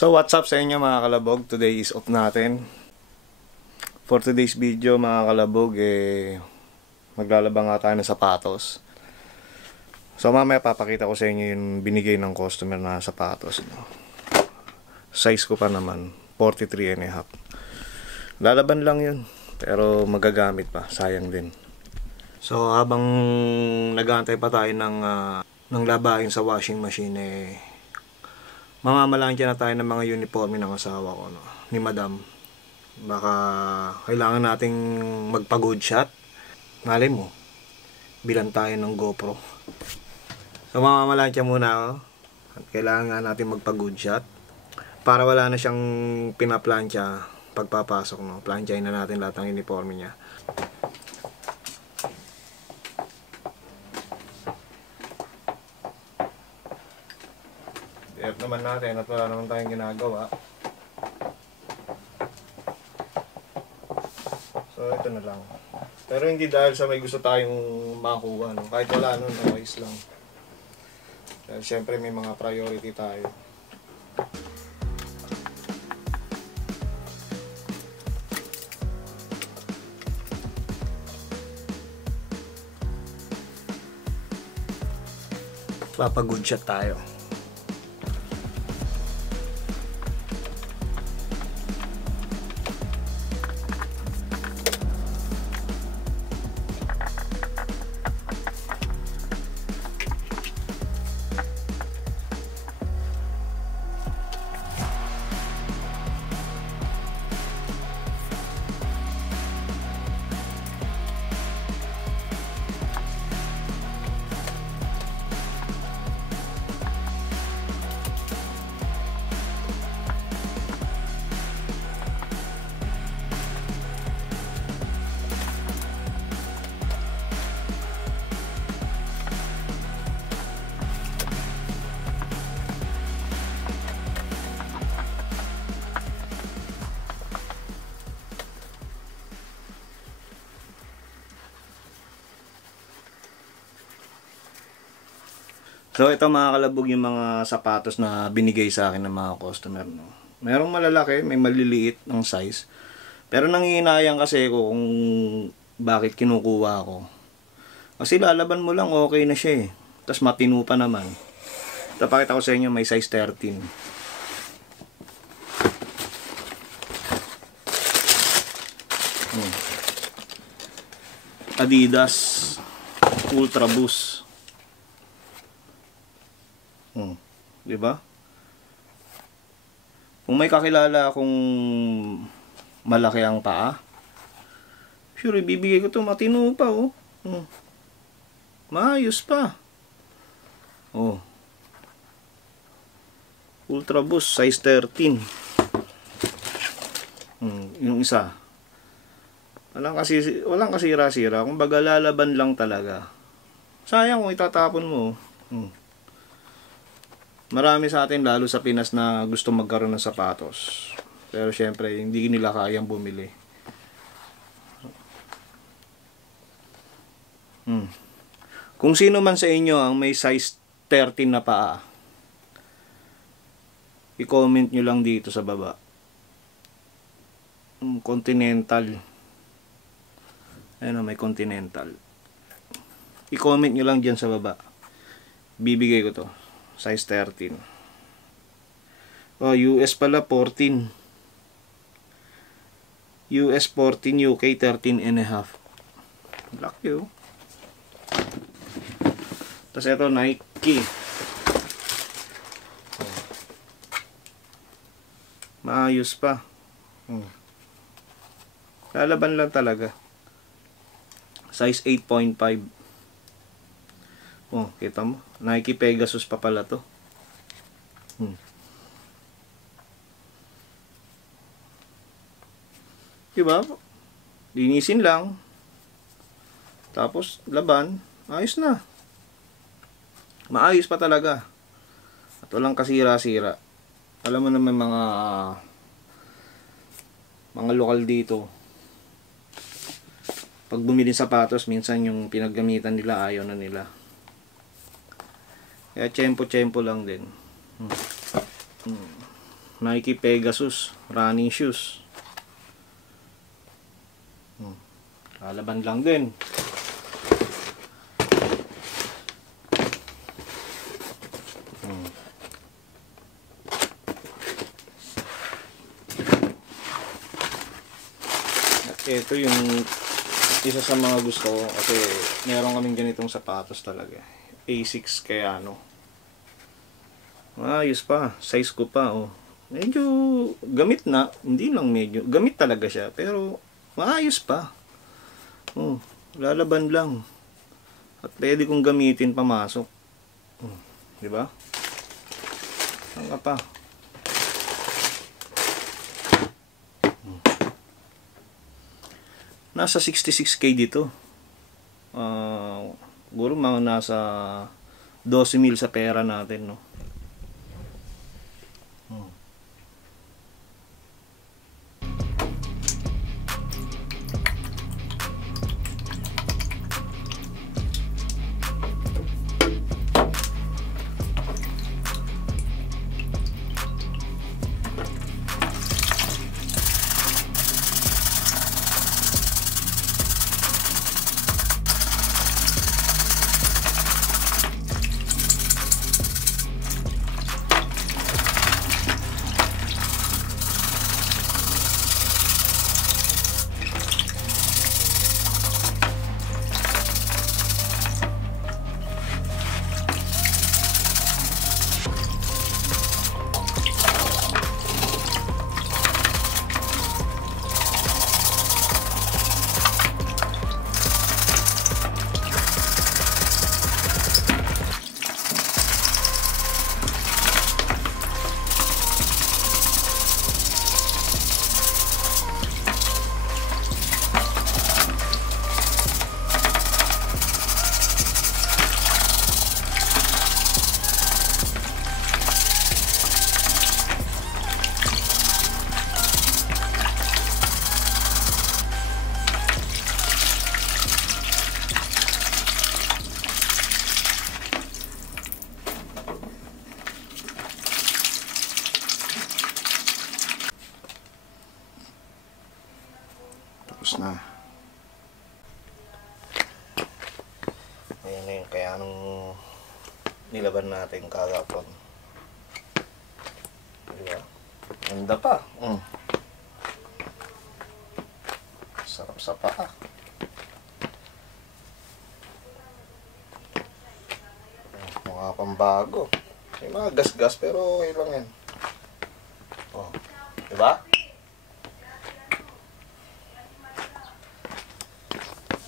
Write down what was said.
So what's up sa inyo mga kalabog? Today is off natin. For today's video mga kalabog, maglalaba nga tayo ng sapatos. So mamaya papakita ko sa inyo yung binigay ng customer na sapatos, no? Size ko pa naman 43.5. Lalaban lang yun, pero magagamit pa, sayang din. So habang nag-aantay pa tayo ng labahin sa washing machine, mamamalansya na tayo ng mga uniforme ng asawa ko, no? Ni madam. Baka kailangan nating magpa-good shot. Malay mo, bilan tayo ng GoPro. So mamamalansya muna ako. At kailangan natin magpa-good shot para wala na siyang pinaplansya pagpapasok, no? Plansyahin na natin lahat ng uniforme niya. F naman natin at wala naman tayong ginagawa. So ito na lang. Pero hindi dahil sa may gusto tayong makuha, no? Kahit wala nun, okay lang. Dahil syempre may mga priority tayo. Papa-good shot tayo. So ito mga kalabog yung mga sapatos na binigay sa akin ng mga customer, no? Merong malalaki, may maliliit ng size. Pero nangihinayang kasi ko kung bakit kinukuha ko. Kasi lalaban mo lang, okay na siya, eh. Tapos matino pa naman. Ito, pakita ko sa inyo, may size 13. Adidas Ultra Boost. Diba? Kung may kakilala akong malaki ang paa, sure, ibibigay ko to, matino pa, oh. Maayos pa. Oh. Ultra Boost, size 13. Yung isa. Walang kasira-sira. Kumbaga lalaban lang talaga. Sayang kung itatapon mo. Marami sa atin, lalo sa Pinas, na gusto magkaroon ng sapatos. Pero syempre, hindi nila kayang bumili. Kung sino man sa inyo ang may size 13 na paa, i-comment nyo lang dito sa baba. Continental. Ayun, may Continental. I-comment nyo lang dyan sa baba. Bibigay ko to. Size 13. Oh, US pala 14. US 14, UK 13.5. Laki, oh. Tapos ito, Nike. Maayos pa. Lalaban lang talaga. Size 8.5. Oh, kita mo? Nike Pegasus pa pala to. Diba? Linisin lang. Tapos, laban. Ayos na. Maayos pa talaga. At walang kasira-sira. Alam mo naman mga lokal dito. Pag bumili sapatos, minsan yung pinaggamitan nila, ayaw na nila. Kaya tiyempo-tiyempo lang din. Nike Pegasus running shoes. Lalaban lang din. At ito yung isa sa mga gusto ko kasi meron kaming ganitong sapatos talaga. A6 Kayano. Ayos pa, size ko pa oh. Medyo gamit na, hindi lang medyo, gamit talaga siya pero maayos pa. Oh, lalaban lang. At pwede kong gamitin pamasok. Di ba? Saan ka pa? Nasa 66k dito. Siguro mga nasa 12,000 sa pera natin, no? Tapos na. Ayan na yung kaya nung nilaban natin kahapon. Diba? Ganda pa. Sarap sa paa. Mga pambago. May mga gas-gas pero okay lang yan. Oh, diba?